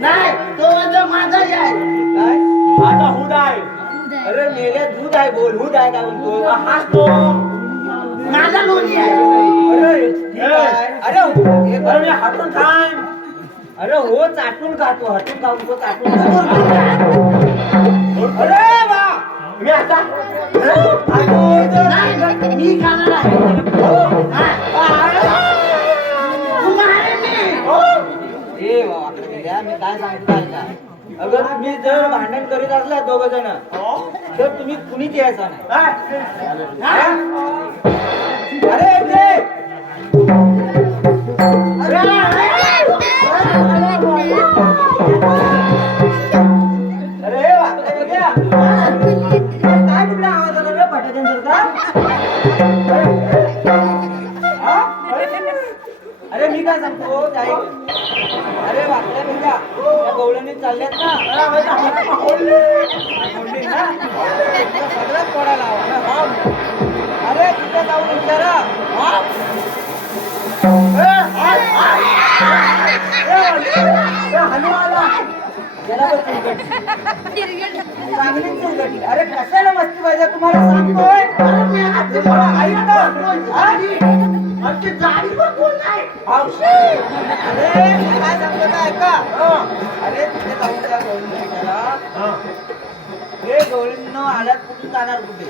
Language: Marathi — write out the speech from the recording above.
नाही तो म्हणजे माझा आहे. काय माझा हुद आहे. अरे मेले दूध आहे. बोल हुद आहे काय म्हणतो. हा तो माझा लोणी आहे. अरे अरे मी हटून खाईन. अरे हो चाटून खातो. हटून खाऊन तो चाटून अरे वा मी आता मी खाणार आहे. मी काय सांगतो अगर तुम्ही जर भांडण करीत असला दोघ जण तर तुम्ही कुणीच यायचा नाही. अरे काय तिकडे आवाज आला फटाक्यांसारखा. अरे मी काय सांगतो अरे वाकड्या भेटा त्या गवळणी चालल्यात ना सगळ्यात पडायला हवा. अरे तिथे जाऊन विचारा. अरे कशाला मस्ती पाहिजे तुम्हाला सांगतोय. अरे काय सांगतो ना ऐका. अरे तिथे जाऊन त्या गवळणी विचारा. हे गवळींना आल्यात कुठून जाणार कुठे.